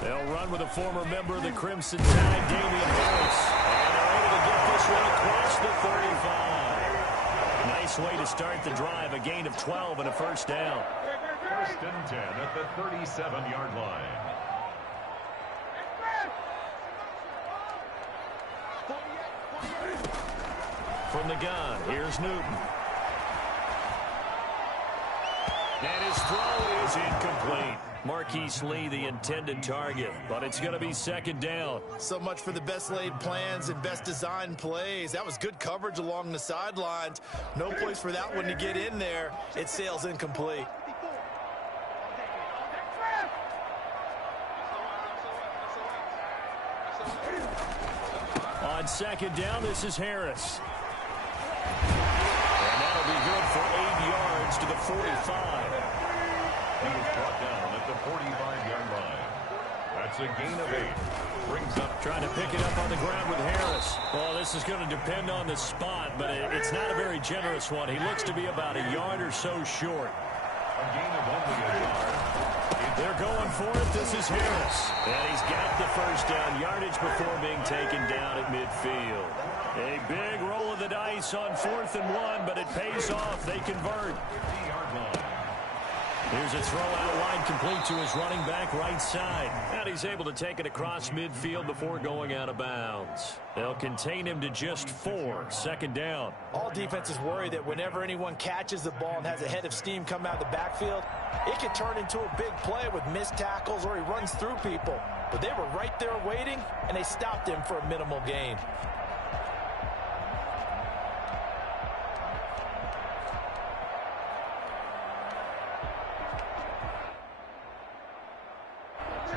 They'll run with a former member of the Crimson Tide, Damian Harris. And they're able to get this one across the 35. Nice way to start the drive. A gain of 12 and a first down. First and 10 at the 37-yard line. From the gun, here's Newton. And his throw is incomplete. Marquise Lee, the intended target, but it's going to be second down. So much for the best laid plans and best designed plays. That was good coverage along the sidelines. No place for that one to get in there. It sails incomplete. On second down, this is Harris. And that'll be good for 8 yards to the 45. He was brought down at the 45-yard line. That's a gain of 8. Brings up. Trying to pick it up on the ground with Harris. Well, this is going to depend on the spot, but it's not a very generous one. He looks to be about a yard or so short. A gain of only a yard. They're going for it. This is Harris. And he's got the first down yardage before being taken down at midfield. A big roll of the dice on 4th and 1, but it pays off. They convert. 50-yard line. Here's a throw out line complete to his running back right side. And he's able to take it across midfield before going out of bounds. They'll contain him to just 4. Second down. All defenses worry that whenever anyone catches the ball and has a head of steam come out of the backfield, it can turn into a big play with missed tackles or he runs through people. But they were right there waiting, and they stopped him for a minimal gain.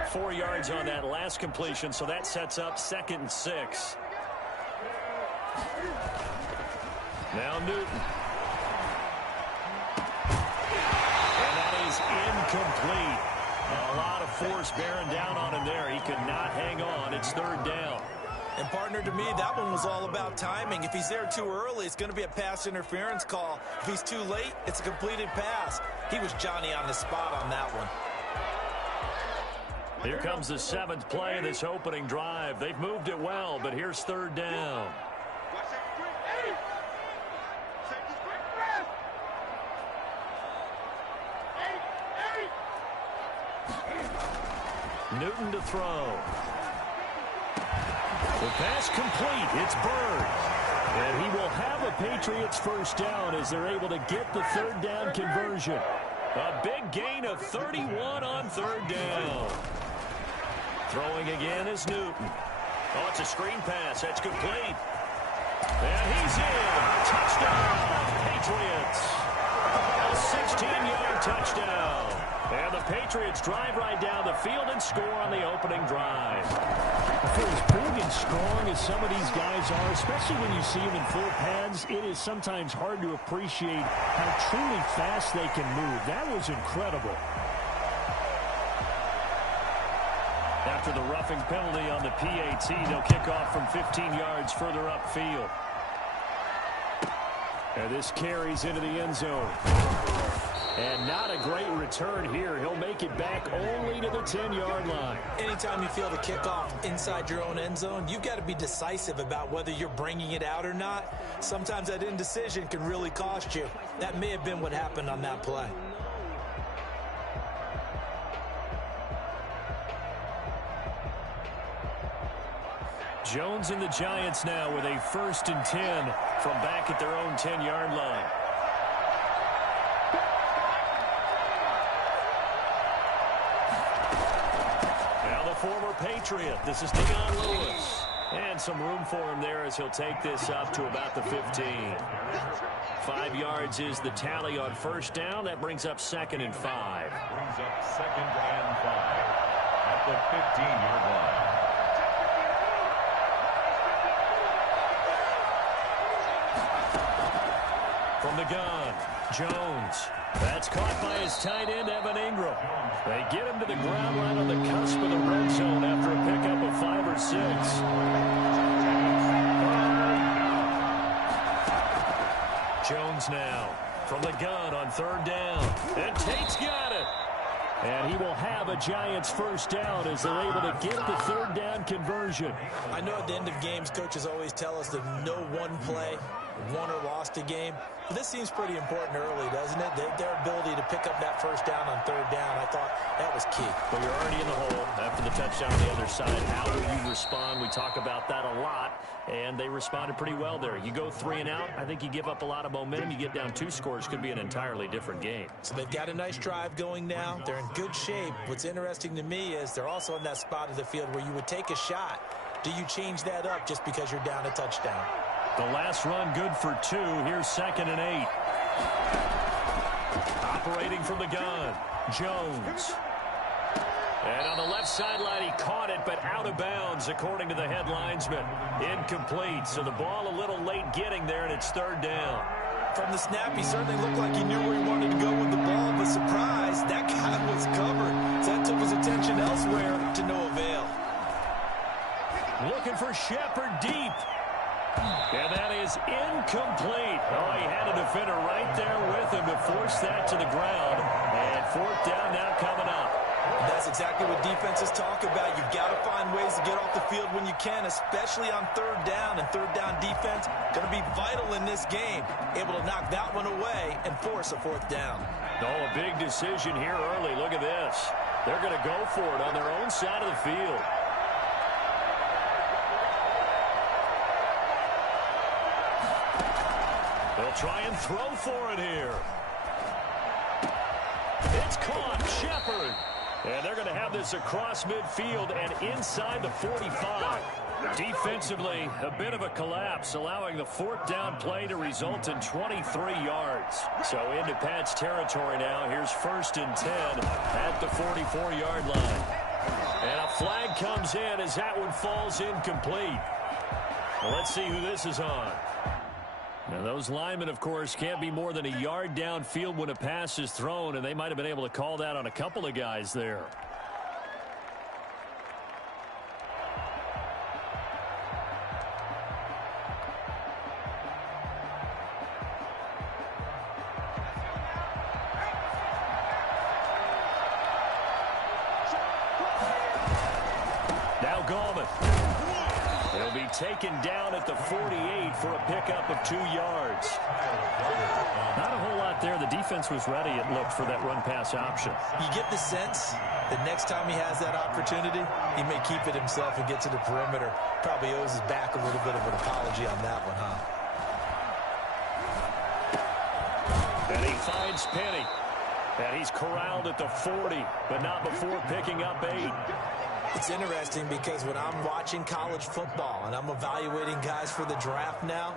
Four yards on that last completion, so that sets up 2nd and 6. Now Newton. And that is incomplete. A lot of force bearing down on him there. He could not hang on. It's 3rd down. And, partner, to me, that one was all about timing. If he's there too early, it's going to be a pass interference call. If he's too late, it's a completed pass. He was Johnny on the spot on that one. Here comes the 7th play of this opening drive. They've moved it well, but here's 3rd down. Newton to throw. The pass complete. It's Bird. And he will have a Patriots first down as they're able to get the 3rd down conversion. A big gain of 31 on 3rd down. Throwing again is Newton. Oh, it's a screen pass. That's complete. And he's in. Touchdown, Patriots. A 16-yard touchdown. And the Patriots drive right down the field and score on the opening drive. For as big and strong as some of these guys are, especially when you see them in full pads, it is sometimes hard to appreciate how truly fast they can move. That was incredible. After the roughing penalty on the PAT, they'll kick off from 15 yards further upfield. And this carries into the end zone. And not a great return here. He'll make it back only to the 10-yard line. Anytime you feel the kickoff inside your own end zone, you've got to be decisive about whether you're bringing it out or not. Sometimes that indecision can really cost you. That may have been what happened on that play. Jones and the Giants now with a 1st and 10 from back at their own 10-yard line. Now the former Patriot. This is Dion Lewis. And some room for him there as he'll take this up to about the 15. 5 yards is the tally on 1st down. That brings up 2nd and 5. Brings up 2nd and 5 at the 15-yard line. From the gun, Jones. That's caught by his tight end, Evan Ingram. They get him to the ground right on the cusp of the red zone after a pickup of 5 or 6. Jones now from the gun on 3rd down. And Tate's got it. And he will have a Giants first down as they're able to get the third down conversion. I know at the end of games, coaches always tell us that no one play won or lost a game. But this seems pretty important early, doesn't it? Their ability to pick up that first down on third down, I thought that was key. Well, you're already in the hole after the touchdown on the other side. How will you respond? We talk about that a lot, and they responded pretty well there. You go 3 and out, I think you give up a lot of momentum. You get down 2 scores, could be an entirely different game. So they've got a nice drive going now. They're in good shape. What's interesting to me is they're also in that spot of the field where you would take a shot. Do you change that up just because you're down a touchdown? The last run good for 2. Here's 2nd and 8. Operating from the gun, Jones. And on the left sideline, he caught it, but out of bounds, according to the head linesman. Incomplete, so the ball a little late getting there, and it's 3rd down. From the snap, he certainly looked like he knew where he wanted to go with the ball, but surprise, that guy was covered. So that took his attention elsewhere to no avail. Looking for Shepard deep. And that is incomplete. Oh, he had a defender right there with him to force that to the ground. And 4th down now coming up. That's exactly what defenses talk about. You've got to find ways to get off the field when you can, especially on 3rd down. And 3rd down defense going to be vital in this game. Able to knock that one away and force a 4th down. Oh, a big decision here early. Look at this. They're going to go for it on their own side of the field. They'll try and throw for it here. It's caught. Shepard. And they're going to have this across midfield and inside the 45. Defensively, a bit of a collapse, allowing the 4th down play to result in 23 yards. So into Pat's territory now. Here's 1st and 10 at the 44-yard line. And a flag comes in as that one falls incomplete. Well, let's see who this is on. Now, those linemen, of course, can't be more than a yard downfield when a pass is thrown, and they might have been able to call that on a couple of guys there. Now Gallman. He'll be taken down at the 48 for a pickup of 2 yards. Not a whole lot there. The defense was ready, it looked, for that run-pass option. You get the sense that next time he has that opportunity, he may keep it himself and get to the perimeter. Probably owes his back a little bit of an apology on that one, huh? And he finds Penny. And he's corralled at the 40, but not before picking up 8. It's interesting because when I'm watching college football and I'm evaluating guys for the draft now,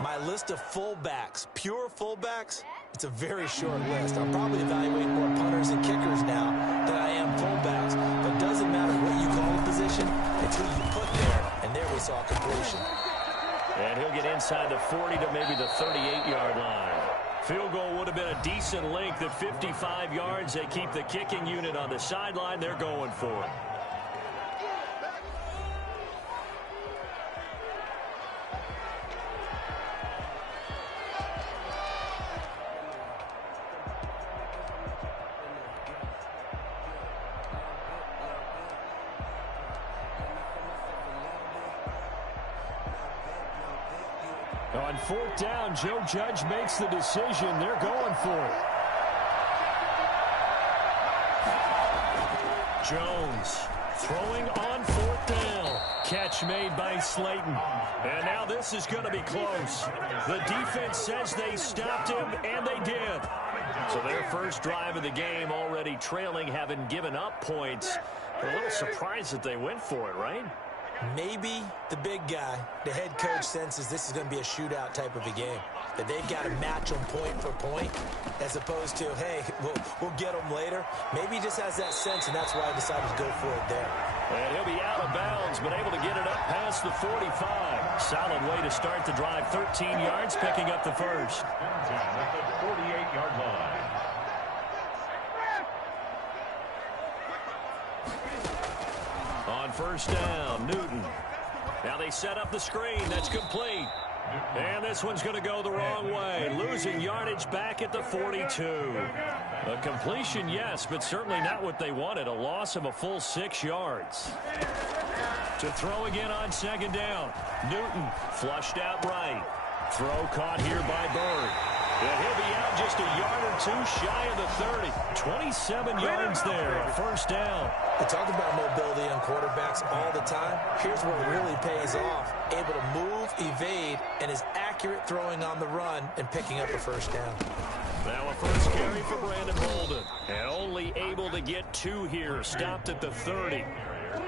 my list of fullbacks, pure fullbacks, it's a very short list. I'm probably evaluating more punters and kickers now than I am fullbacks. But it doesn't matter what you call a position, it's who you put there. And there we saw completion. And he'll get inside the 40 to maybe the 38-yard line. Field goal would have been a decent length at 55 yards. They keep the kicking unit on the sideline. They're going for it. On 4th down, Joe Judge makes the decision. They're going for it. Jones throwing on 4th down. Catch made by Slayton. And now this is going to be close. The defense says they stopped him, and they did. So their first drive of the game already trailing, having given up points. A little surprised that they went for it, right? Maybe the big guy, the head coach, senses this is going to be a shootout type of a game. That they've got to match them point for point as opposed to, hey, we'll get them later. Maybe he just has that sense, and that's why he decided to go for it there. And he'll be out of bounds, but able to get it up past the 45. Solid way to start the drive. 13 yards, picking up the first. At the 48-yard line. On 1st down, Newton. Now they set up the screen. That's complete. And this one's going to go the wrong way. Losing yardage back at the 42. A completion, yes, but certainly not what they wanted. A loss of a full 6 yards. To throw again on second down. Newton flushed out right. Throw caught here by Bird. And he'll be out just a yard or two shy of the 30. 27 yards there, a first down. We talk about mobility on quarterbacks all the time. Here's where it really pays off. Able to move, evade, and is accurate throwing on the run and picking up a first down. Now a first carry for Brandon Bolden. And only able to get 2 here. Stopped at the 30.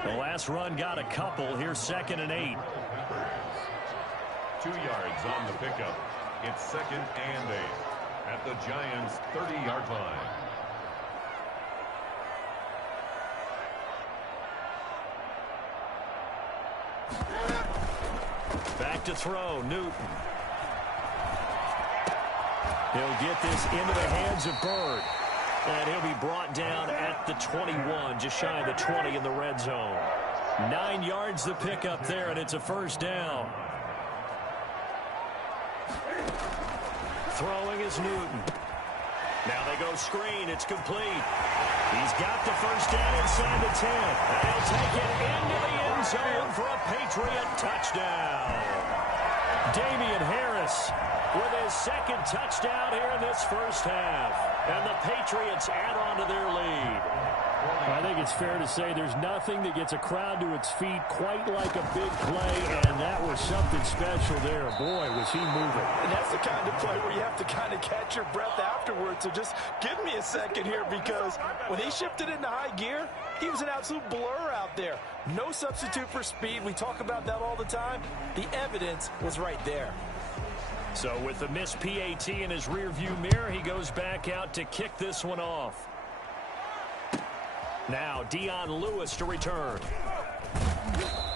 The last run got a couple. Here's 2nd and 8. 2 yards on the pickup. It's 2nd and 8 at the Giants' 30-yard line. Back to throw, Newton. He'll get this into the hands of Bird. And he'll be brought down at the 21, just shy of the 20 in the red zone. 9 yards the pickup there, and it's a first down. Throwing is Newton. Now they go screen. It's complete. He's got the first down inside the 10. And he'll take it into the end zone for a Patriot touchdown. Damian Harris with his 2nd touchdown here in this first half. And the Patriots add on to their lead. I think it's fair to say there's nothing that gets a crowd to its feet quite like a big play, and that was something special there. Boy, was he moving. And that's the kind of play where you have to kind of catch your breath afterwards. So just give me a second here, because when he shifted into high gear, he was an absolute blur out there. No substitute for speed. We talk about that all the time. The evidence was right there. So with the missed PAT in his rearview mirror, he goes back out to kick this one off. Now Dion Lewis to return.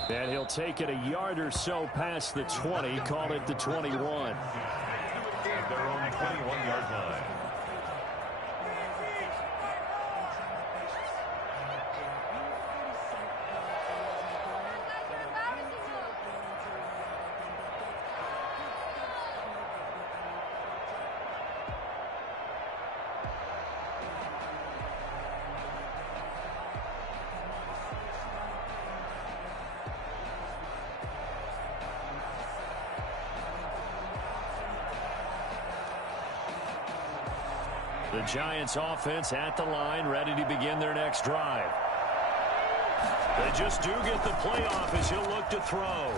And he'll take it a yard or so past the 20, call it the 21. At their own 21-yard line. The Giants offense at the line, ready to begin their next drive. They just do get the playoff as he'll look to throw.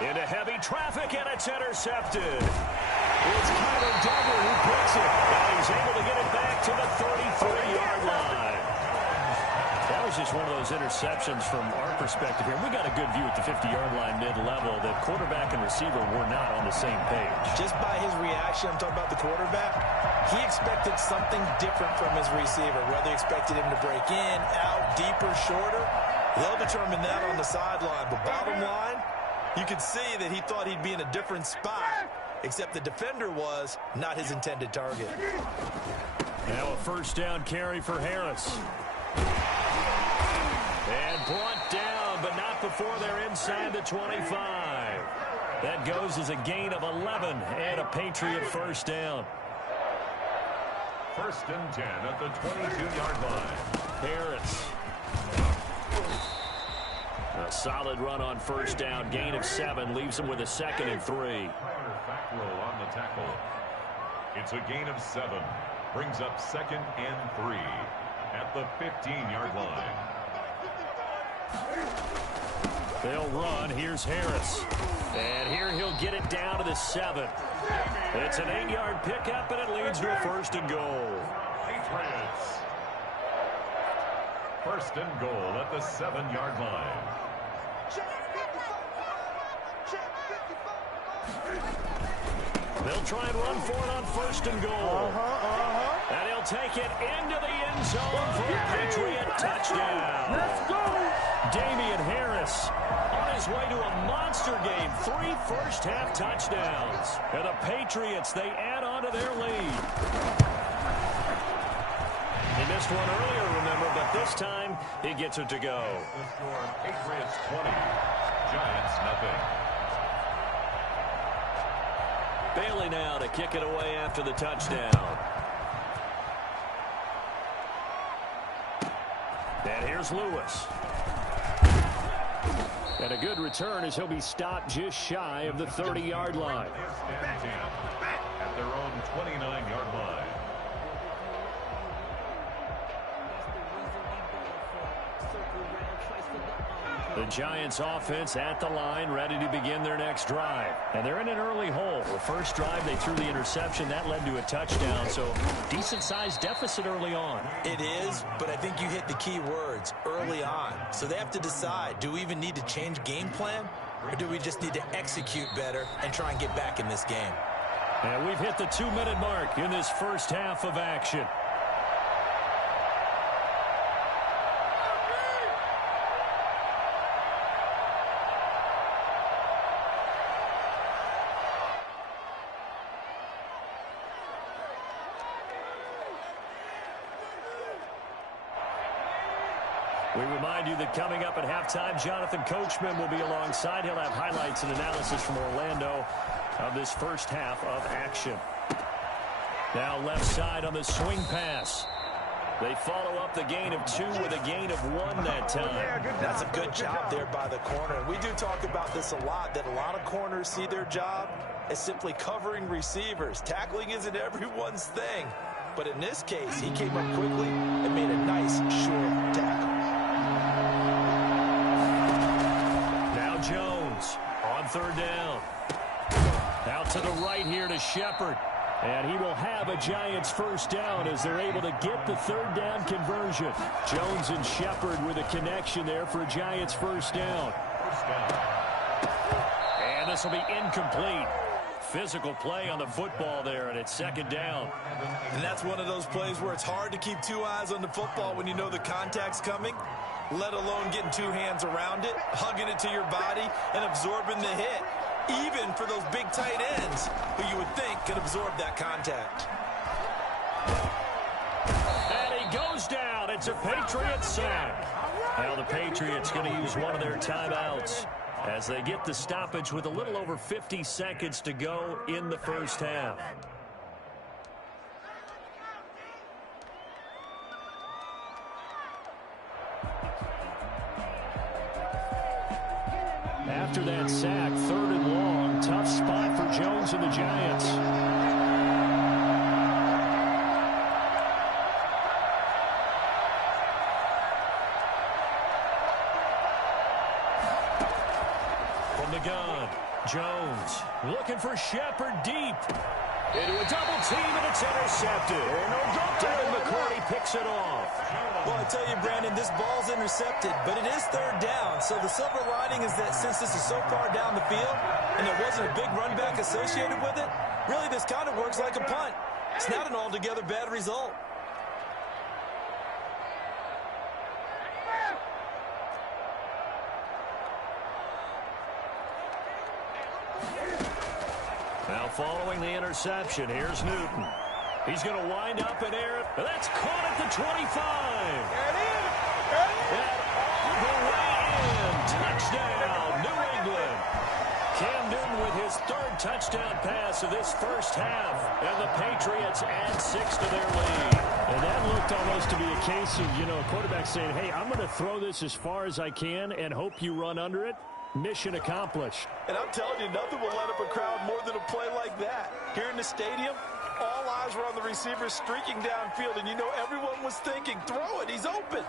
Into heavy traffic, and it's intercepted. It's Kyler Duggar who picks it, and he's able to get it back to the 33-yard line. That was just one of those interceptions from our perspective here. We got a good view at the 50-yard line mid-level that quarterback and receiver were not on the same page. Just by his reaction, I'm talking about the quarterback, he expected something different from his receiver, whether he expected him to break in, out, deeper, shorter. They'll determine that on the sideline. But bottom line, you could see that he thought he'd be in a different spot, except the defender was not his intended target. Now a first down carry for Harris. And brought down, but not before they're inside the 25. That goes as a gain of 11 and a Patriot first down. 1st and 10 at the 22-yard line. Harris. A solid run on first down. Gain of 7 leaves him with a 2nd and 3. Fackrell on the tackle. It's a gain of 7. Brings up 2nd and 3 at the 15-yard line. They'll run. Here's Harris. And here he'll get it down to the 7. It's an 8-yard pickup, and it leads to a 1st and goal. Patriots. 1st and goal at the 7-yard line. They'll try and run for it on 1st and goal. And he'll take it into the end zone for a Patriot touchdown. Let's go! Damian Harris on his way to a monster game. 3 first-half touchdowns. And the Patriots, they add on to their lead. He missed one earlier, remember, but this time he gets it to go. The score, Patriots 20, Giants nothing. Bailey now to kick it away after the touchdown. And here's Lewis. And a good return as he'll be stopped just shy of the 30-yard line. At their own 29-yard line. The Giants offense at the line, ready to begin their next drive. And they're in an early hole. The first drive, they threw the interception. That led to a touchdown, so decent-sized deficit early on. It is, but I think you hit the key words, early on. So they have to decide, do we even need to change game plan, or do we just need to execute better and try and get back in this game? And we've hit the 2-minute mark in this first half of action. We remind you that coming up at halftime, Jonathan Coachman will be alongside. He'll have highlights and analysis from Orlando of this first half of action. Now left side on the swing pass. They follow up the gain of 2 with a gain of 1 that time. That's a good job there by the corner. We do talk about this a lot, that a lot of corners see their job as simply covering receivers. Tackling isn't everyone's thing. But in this case, he came up quickly and made a nice, short tackle. Now Jones on third down. Out to the right here to Shepard. And he will have a Giants first down as they're able to get the third down conversion. Jones and Shepard with a connection there for a Giants first down. And this will be incomplete. Physical play on the football there, and it's second down. And that's one of those plays where it's hard to keep 2 eyes on the football when you know the contact's coming, let alone getting 2 hands around it, hugging it to your body, and absorbing the hit, even for those big tight ends who you would think could absorb that contact. And he goes down. It's a Patriots sack. Now the Patriots going to use one of their timeouts as they get the stoppage with a little over 50 seconds to go in the first half. After that sack, 3rd and long, tough spot for Jones and the Giants. From the gun, Jones looking for Shepard deep. Into a double team, and it's intercepted. Devin McCourty picks it off. Well, I tell you, Brandon, this ball's intercepted, but it is 3rd down. So the silver lining is that since this is so far down the field and there wasn't a big run back associated with it, really this kind of works like a punt. It's not an altogether bad result. Now following the interception, here's Newton. He's going to wind up in air. That's caught at the 25. And all the way in. Touchdown, New England. Cam Newton with his 3rd touchdown pass of this first half. And the Patriots add 6 to their lead. And that looked almost to be a case of, a quarterback saying, hey, I'm going to throw this as far as I can and hope you run under it. Mission accomplished. And I'm telling you, nothing will let up a crowd more than a play like that. Here in the stadium, all eyes were on the receiver streaking downfield, and everyone was thinking, throw it, he's open.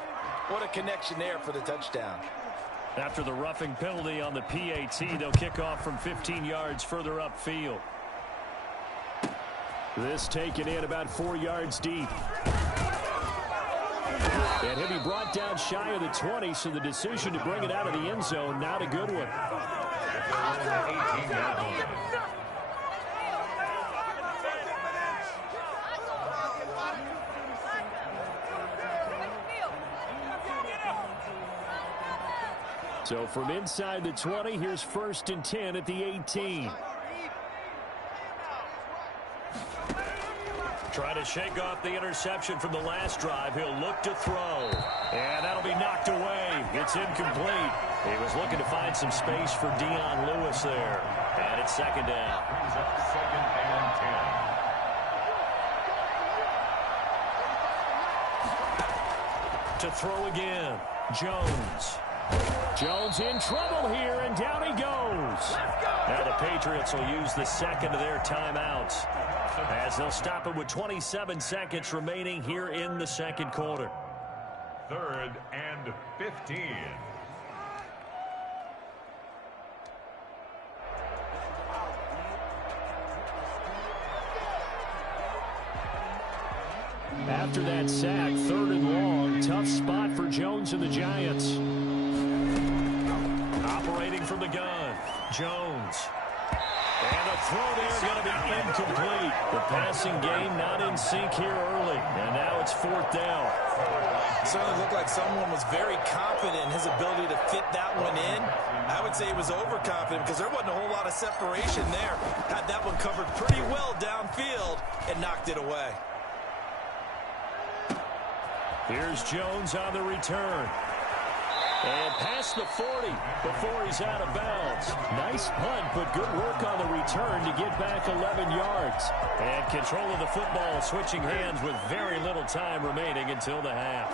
What a connection there for the touchdown. After the roughing penalty on the PAT, they'll kick off from 15 yards further upfield. This taken in about 4 yards deep. And he'll be brought down shy of the 20, so the decision to bring it out of the end zone, not a good one. So from inside the 20, here's 1st and 10 at the 18. Trying to shake off the interception from the last drive. He'll look to throw. And that'll be knocked away. It's incomplete. He was looking to find some space for Dion Lewis there. And it's 2nd down. Brings up 2nd and 10. to throw again. Jones. Jones in trouble here, and down he goes. Now the Patriots will use the second of their timeouts as they'll stop it with 27 seconds remaining here in the second quarter. 3rd and 15. After that sack, 3rd and long, tough spot for Jones and the Giants. Operating from the gun, Jones. And a throw there going to be incomplete. The passing game not in sync here early. And now it's 4th down. Certainly looked like someone was very confident in his ability to fit that one in. I would say he was overconfident because there wasn't a whole lot of separation there. Had that one covered pretty well downfield and knocked it away. Here's Jones on the return. And past the 40 before he's out of bounds. Nice punt, but good work on the return to get back 11 yards. And control of the football switching hands with very little time remaining until the half.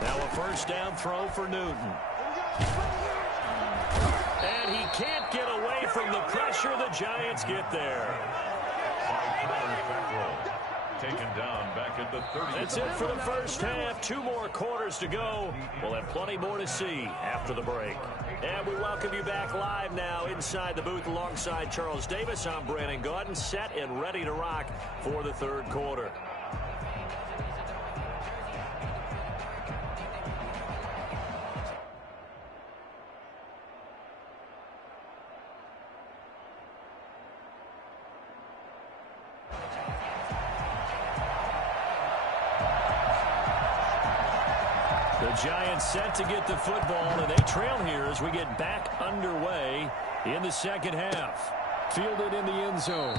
Now a first down throw for Newton. And he can't get away from the pressure. The Giants get there. Taken down back at the 30. That's it for the first half. 2 more quarters to go. We'll have plenty more to see after the break. And we welcome you back live now inside the booth alongside Charles Davis. I'm Brandon Gaudin, set and ready to rock for the 3rd quarter. The Giants set to get the football, and they trail here as we get back underway in the second half. Fielded in the end zone.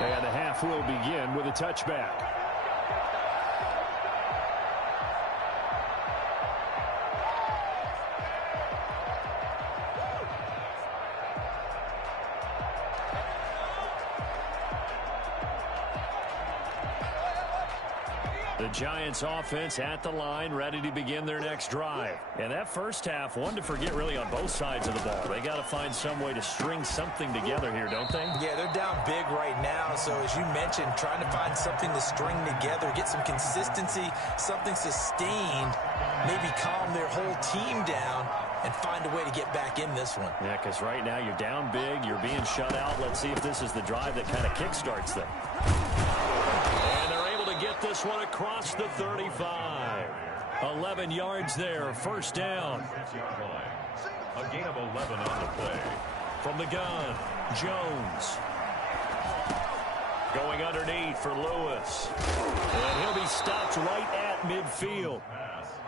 And the half will begin with a touchback. The Giants offense at the line, ready to begin their next drive. And that first half, one to forget really on both sides of the ball. They got to find some way to string something together here, don't they? Yeah, they're down big right now. So as you mentioned, trying to find something to string together, get some consistency, something sustained, maybe calm their whole team down and find a way to get back in this one. Yeah, because right now you're down big, you're being shut out. Let's see if this is the drive that kind of kickstarts them. Get this one across the 35. 11 yards there, first down. A gain of 11 on the play. From the gun, Jones. Going underneath for Lewis. And he'll be stopped right at midfield.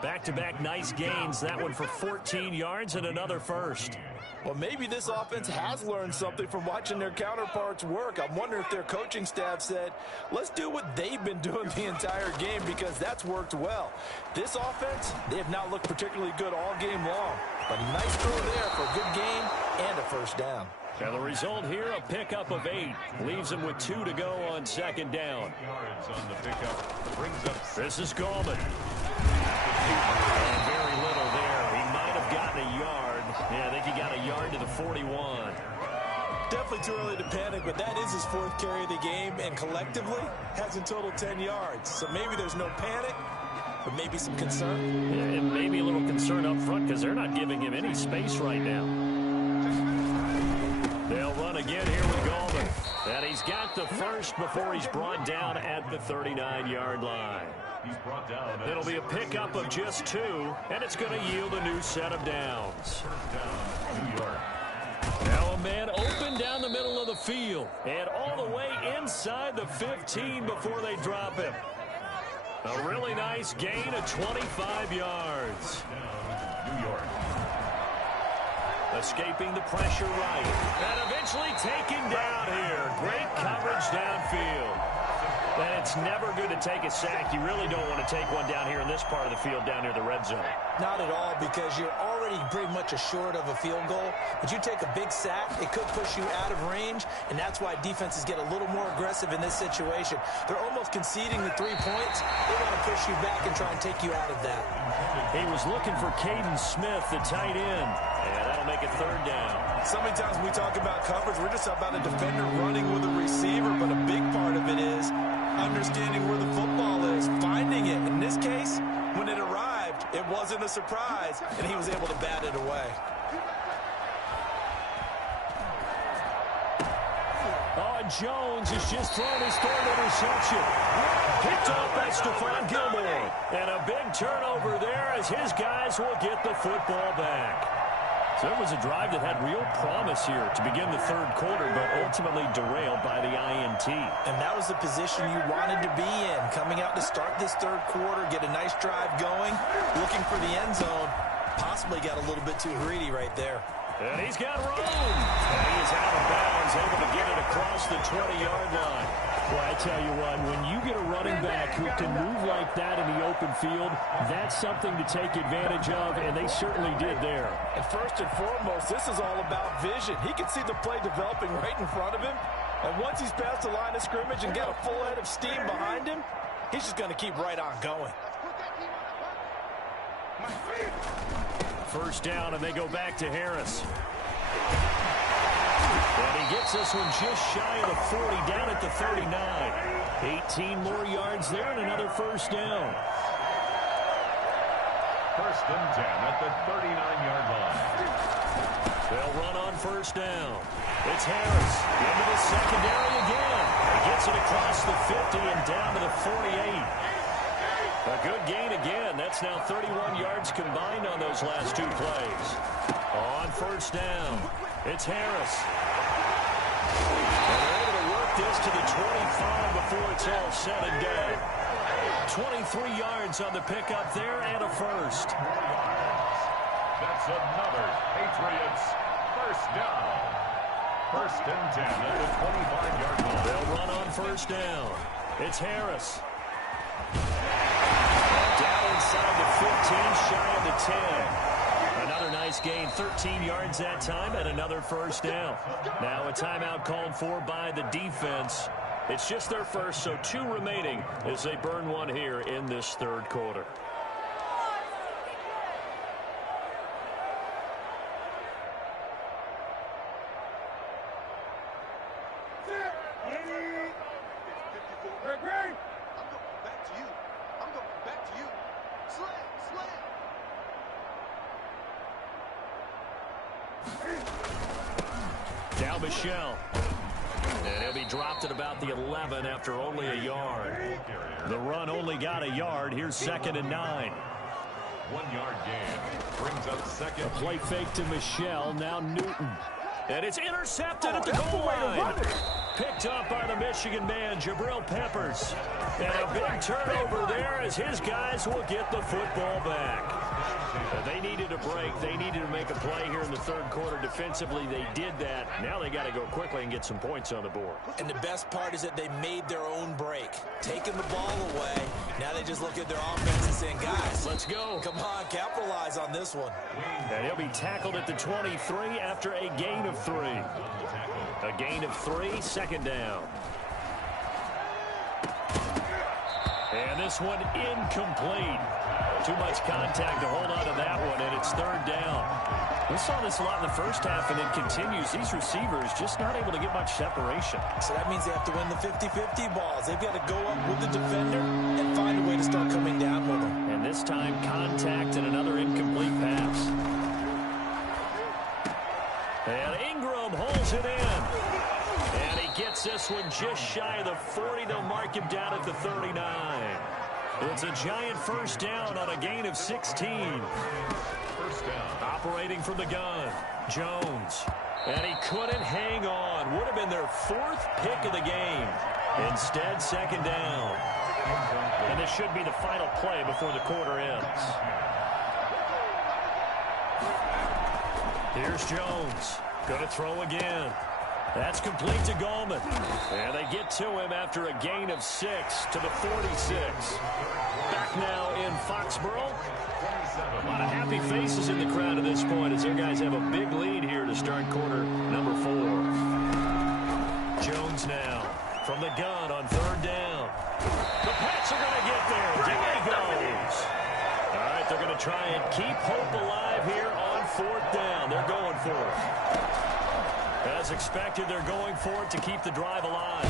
Back-to-back nice gains. That one for 14 yards and another first. Well, maybe this offense has learned something from watching their counterparts work. I'm wondering if their coaching staff said, let's do what they've been doing the entire game because that's worked well. This offense, they have not looked particularly good all game long. But a nice throw there for a good game and a first down. And the result here, a pickup of 8. Leaves them with 2 to go on second down. On the pickup brings up. This is Gallman. And very little there. He might have gotten a yard. Yeah, I think he got a yard to the 41. Definitely too early to panic, but that is his 4th carry of the game, and collectively has in total 10 yards. So maybe there's no panic, but maybe some concern. Yeah, and maybe a little concern up front because they're not giving him any space right now. They'll run again here with Gallman. And he's got the first before he's brought down at the 39-yard line. He's brought down. It'll be a pickup of just 2, and it's going to yield a new set of downs. Down, New York. Now a man open down the middle of the field and all the way inside the 15 before they drop him. A really nice gain of 25 yards. New York. Escaping the pressure right. And eventually taken down here. Great coverage downfield. And it's never good to take a sack. You really don't want to take one down here in this part of the field down near the red zone. Not at all, because you're already already pretty much assured of a field goal, but you take a big sack, it could push you out of range, and that's why defenses get a little more aggressive in this situation. They're almost conceding the 3 points. They want to push you back and try and take you out of that. He was looking for Caden Smith, the tight end, and that'll make it third down. So many times when we talk about coverage, we're just about a defender running with a receiver, but a big part of it is understanding where the football is, finding it. In this case, when it arrived, it wasn't a surprise, and he was able to bat it away. Jones has just thrown his third interception. Picked off by Stephon Gilmore. And a big turnover there as his guys will get the football back. So it was a drive that had real promise here to begin the third quarter, but ultimately derailed by the INT. And that was the position you wanted to be in, coming out to start this third quarter, get a nice drive going, looking for the end zone. Possibly got a little bit too greedy right there. And he's got room. And he is out of bounds, able to get it across the 20-yard line. Well, I tell you what, when you get a running back who can move like that in the open field, that's something to take advantage of, and they certainly did there. And first and foremost, this is all about vision. He can see the play developing right in front of him. And once he's past the line of scrimmage and got a full head of steam behind him, he's just going to keep right on going. First down, and they go back to Harris. And he gets this one just shy of the 40, down at the 39. 18 more yards there and another first down. First and 10 at the 39-yard line. They'll run on first down. It's Harris into the secondary again. He gets it across the 50 and down to the 48. A good gain again. That's now 31 yards combined on those last two plays. On first down, it's Harris. And they're able to work this to the 25 before it's all said and done. 23 yards on the pickup there and a first. That's another Patriots first down. First and 10 at the 25-yard line. They'll run on first down. It's Harris. Down inside the 15, shy of the 10. Another nice gain, 13 yards that time, and another first down. Now a timeout called for by the defense. It's just their first, so 2 remaining as they burn one here in this third quarter. Now Michelle. And he'll be dropped at about the 11 after only a yard. The run only got a yard. Here's second and 9. 1 yard gain. Brings up second. A play fake to Michelle. Now Newton. And it's intercepted at the goal line. Picked up by the Michigan man, Jabril Peppers. And a big turnover there as his guys will get the football back. They needed a break. They needed to make a play here in the third quarter. Defensively, they did that. Now they got to go quickly and get some points on the board. And the best part is that they made their own break. Taking the ball away. Now they just look at their offense and saying, guys, let's go. Come on, capitalize on this one. And he'll be tackled at the 23 after a gain of 3. A gain of 3, second down. And this one incomplete. Too much contact to hold on to that one, and it's third down. We saw this a lot in the first half, and it continues. These receivers just not able to get much separation. So that means they have to win the 50-50 balls. They've got to go up with the defender and find a way to start coming down with them. And this time, contact and another incomplete pass. And Ingram holds it in. And he gets this one just shy of the 40. They'll mark him down at the 39. It's a giant first down on a gain of 16. First down. Operating from the gun, Jones. And he couldn't hang on. Would have been their 4th pick of the game. Instead, second down. And this should be the final play before the quarter ends. Here's Jones. Going to throw again. That's complete to Gallman. And they get to him after a gain of 6 to the 46. Back now in Foxborough. A lot of happy faces in the crowd at this point as their guys have a big lead here to start quarter number 4. Jones now from the gun on 3rd down. The Pats are going to get there. There he goes. All right, they're going to try and keep hope alive here on 4th down. They're going for it. As expected, they're going for it to keep the drive alive.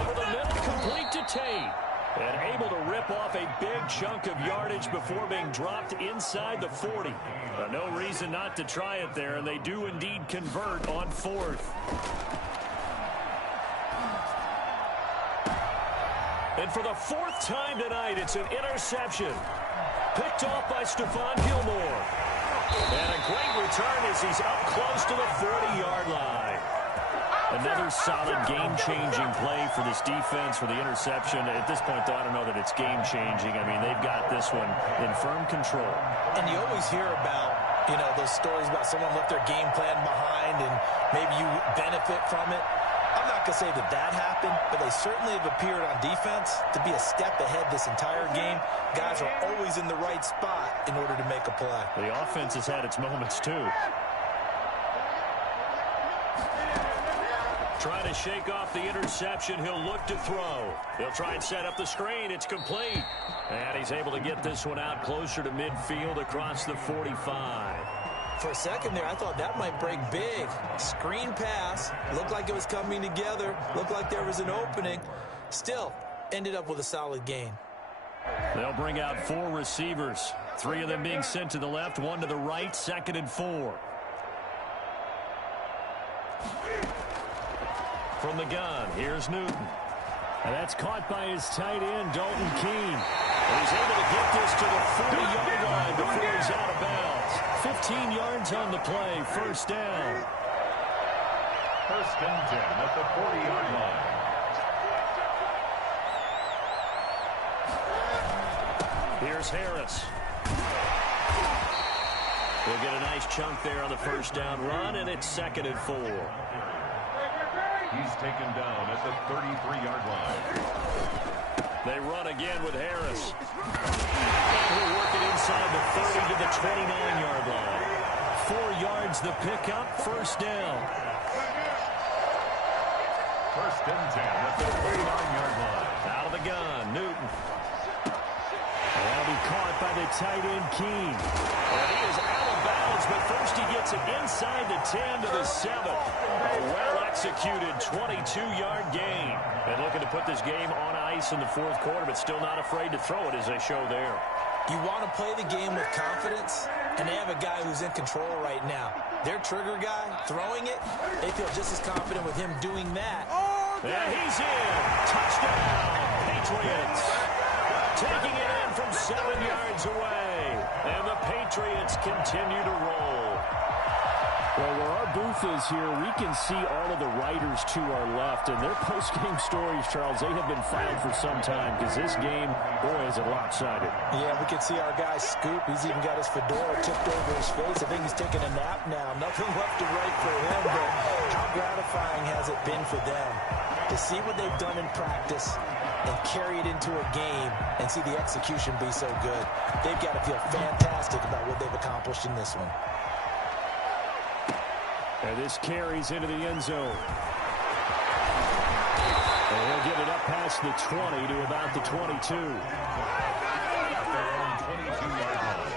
Over the middle, complete to Tate. And able to rip off a big chunk of yardage before being dropped inside the 40. No reason not to try it there, and they do indeed convert on 4th. And for the 4th time tonight, it's an interception. Picked off by Stephon Gilmore. And a great return as he's up close to the 40-yard line. Another solid game-changing play for this defense for the interception. At this point, though, I don't know that it's game-changing. I mean, they've got this one in firm control. And you always hear about, you know, those stories about someone left their game plan behind and maybe you benefit from it. I'm not going to say that that happened, but they certainly have appeared on defense to be a step ahead this entire game. Guys are always in the right spot in order to make a play. The offense has had its moments, too. Trying to shake off the interception. He'll look to throw. He'll try and set up the screen. It's complete. And he's able to get this one out closer to midfield across the 45. For a second there, I thought that might break big. Screen pass. Looked like it was coming together. Looked like there was an opening. Still, ended up with a solid gain. They'll bring out 4 receivers. 3 of them being sent to the left, 1 to the right, 2nd and 4. From the gun, here's Newton. And that's caught by his tight end, Dalton Keene. And he's able to get this to the 40-yard line before he's out of bounds. 15 yards on the play, 1st down. 1st and 10 at the 40-yard line. Here's Harris. We'll get a nice chunk there on the 1st down run, and it's 2nd and 4. He's taken down at the 33-yard line. They run again with Harris. And he'll work it inside the 30 to the 29-yard line. 4 yards the pickup, 1st down. 1st and 10 at the 39-yard line. Out of the gun, Newton. That'll be caught by the tight end, Keene. And he is out of bounds, but first he gets it inside the 10 to the 7. A well-executed 22-yard gain. And looking to put this game on ice in the 4th quarter, but still not afraid to throw it as they show there. You want to play the game with confidence, and they have a guy who's in control right now. Their trigger guy, throwing it, they feel just as confident with him doing that. And he's in. Touchdown, Patriots. Taking it in from 7 yards away. And the Patriots continue to roll. Well, where our booth is here, we can see all of the writers to our left. And their post-game stories, Charles, they have been filed for some time because this game, boy, is it lopsided. Yeah, we can see our guy Scoop. He's even got his fedora tipped over his face. I think he's taking a nap now. Nothing left to write for him, but how gratifying has it been for them to see what they've done in practice and carry it into a game and see the execution be so good. They've got to feel fantastic about what they've accomplished in this one. And this carries into the end zone. And he'll get it up past the 20 to about the 22. At their own 22-yard line.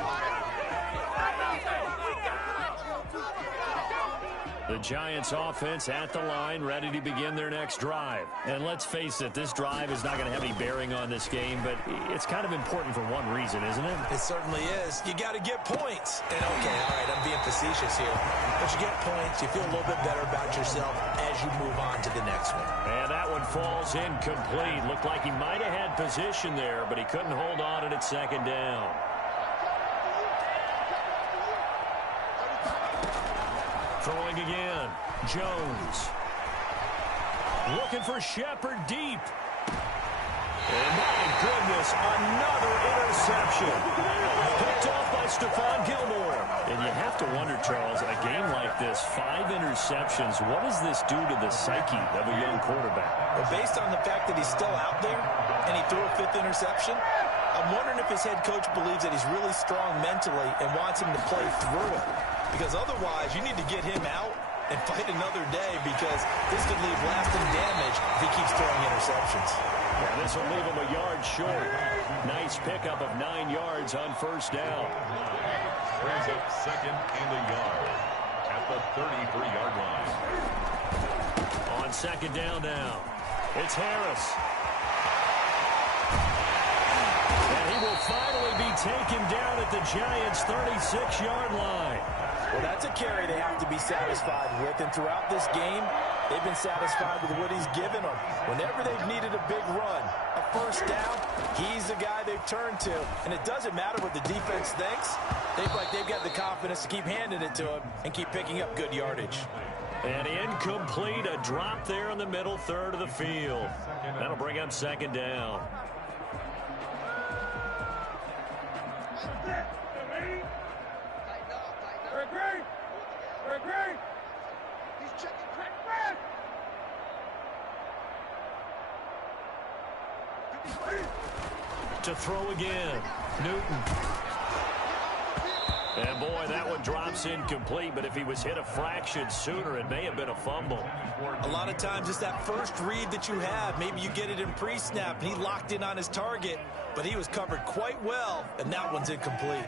The Giants offense at the line, ready to begin their next drive. And let's face it, this drive is not going to have any bearing on this game, but it's kind of important for one reason, isn't it? It certainly is. You got to get points. And okay, all right, I'm being facetious here. But you get points, you feel a little bit better about yourself as you move on to the next one. And that one falls incomplete. Looked like he might have had position there, but he couldn't hold on it at 2nd down. Throwing again, Jones. Looking for Shepard deep. And my goodness, another interception. Picked off by Stephon Gilmore. And you have to wonder, Charles, a game like this, 5 interceptions, what does this do to the psyche of a young quarterback? Well, based on the fact that he's still out there and he threw a 5th interception, I'm wondering if his head coach believes that he's really strong mentally and wants him to play through it. Because otherwise, you need to get him out and fight another day, because this could leave lasting damage if he keeps throwing interceptions. Yeah, this will leave him a yard short. Nice pickup of 9 yards on first down. Brings up 2nd and a yard at the 33-yard line. On 2nd down now, it's Harris. And he will finally be taken down at the Giants' 36-yard line. Well, that's a carry they have to be satisfied with, and throughout this game, they've been satisfied with what he's given them. Whenever they've needed a big run, a first down, he's the guy they've turned to. And it doesn't matter what the defense thinks. They've got the confidence to keep handing it to him and keep picking up good yardage. And incomplete, a drop there in the middle third of the field. That'll bring up 2nd down. To throw again, Newton. And boy, that one drops incomplete, but if he was hit a fraction sooner, it may have been a fumble. A lot of times it's that first read that you have. Maybe you get it in pre-snap. He locked in on his target, but he was covered quite well, and that one's incomplete.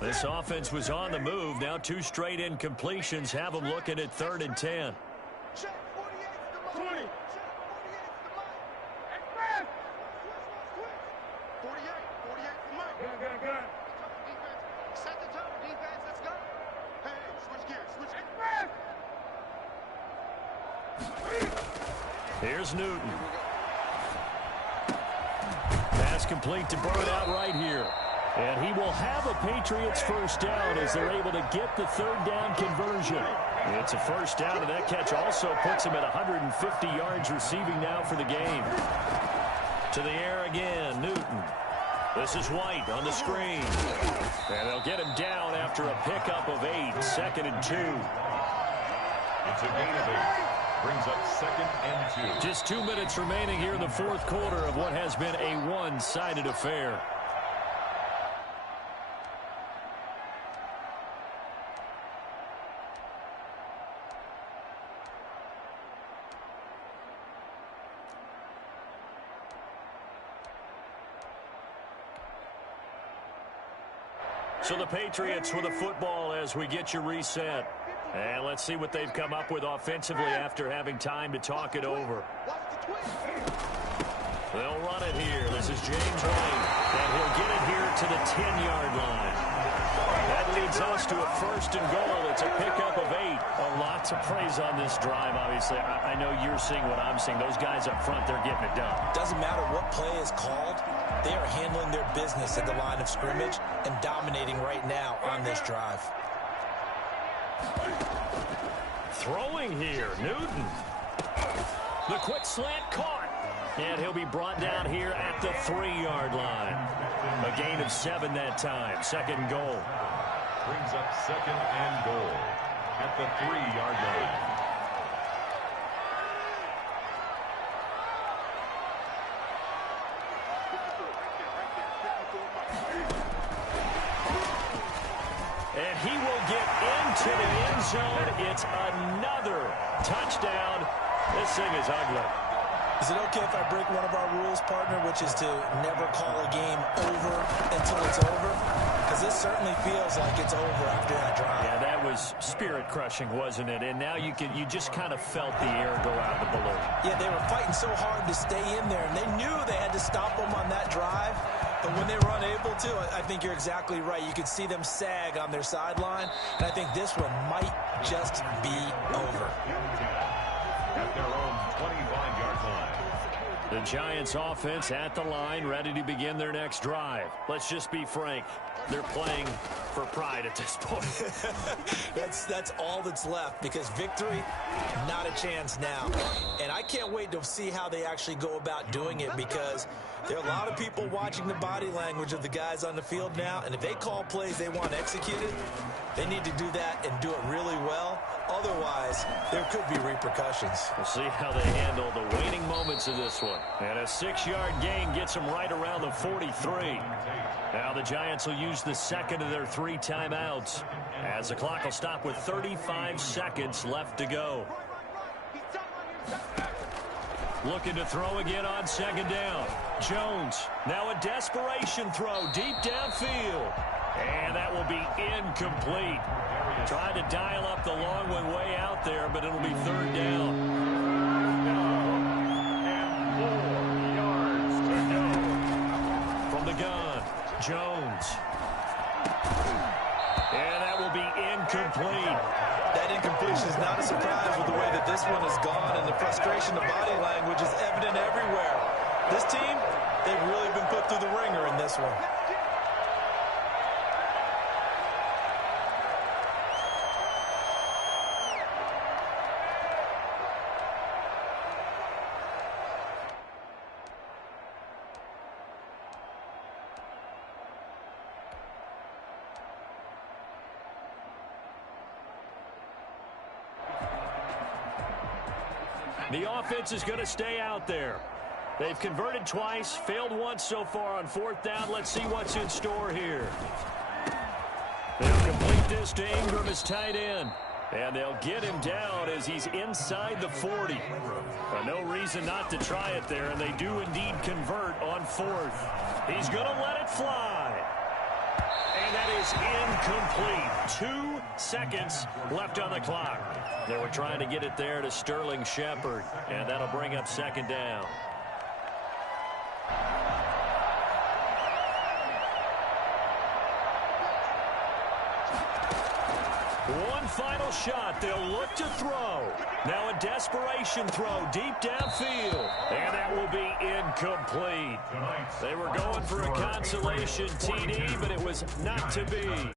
This offense was on the move. Now 2 straight incompletions have them looking at 3rd and 10. Here's Newton. Pass complete to Bird out right here. And he will have a Patriots first down as they're able to get the 3rd down conversion. It's a first down, and that catch also puts him at 150 yards receiving now for the game. To the air again, Newton. This is White on the screen. And they'll get him down after a pickup of 8, 2nd and 2. It's a gain of 8. Brings up 2nd and 2. Just 2 minutes remaining here in the 4th quarter of what has been a one-sided affair. So the Patriots with a football as we get you reset. And let's see what they've come up with offensively after having time to talk it over. They'll run it here. This is James White. And he'll get it here to the 10-yard line. That leads us to a 1st and goal. It's a pickup of 8. A lot to praise on this drive, obviously. I know you're seeing what I'm seeing. Those guys up front, they're getting it done. Doesn't matter what play is called. They are handling their business at the line of scrimmage and dominating right now on this drive. Throwing here, Newton. The quick slant caught. And he'll be brought down here at the 3-yard line. A gain of 7 that time. 2nd and goal. Brings up 2nd and goal at the 3-yard line. And he will get into the end zone. It's another touchdown. This thing is ugly. Is it okay if I break one of our rules, partner, which is to never call a game over until it's over? Because this certainly feels like it's over after that drive. Yeah, that was spirit-crushing, wasn't it? And now you just kind of felt the air go out of the balloon. Yeah, they were fighting so hard to stay in there, and they knew they had to stop them on that drive. But when they were unable to, I think you're exactly right. You could see them sag on their sideline, and I think this one might just be over. At their own 25-yard line. The The Giants offense at the line, ready to begin their next drive. Let's just be frank. They're playing for pride at this point. That's all that's left, because victory, not a chance now. And I can't wait to see how they actually go about doing it, because there are a lot of people watching the body language of the guys on the field now, and if they call plays they want executed, they need to do that and do it really well. Otherwise, there could be repercussions. We'll see how they handle the waning moments of this one. And a 6-yard gain gets them right around the 43. Now the Giants will use the second of their 3 timeouts, as the clock will stop with 35 seconds left to go. Looking to throw again on second down. Jones, now a desperation throw deep downfield. And that will be incomplete. Tried to dial up the long one way out there, but it'll be third down. And 4 yards to go. From the gun, Jones. And that will be incomplete. That incompletion is not a surprise with the way that this one has gone, and the frustration of body language is evident everywhere. This team, they've really been put through the ringer in this one. The offense is going to stay out there. They've converted twice, failed once so far on 4th down. Let's see what's in store here. They'll complete this to Ingram as tight end. And they'll get him down as he's inside the 40. No reason not to try it there, and they do indeed convert on 4th. He's going to let it fly. And that is incomplete. 2 seconds left on the clock. They were trying to get it there to Sterling Shepard, and that'll bring up second down. One final shot. They'll look to throw. Now a desperation throw deep downfield. And that will be incomplete. They were going for a consolation TD, but it was not to be.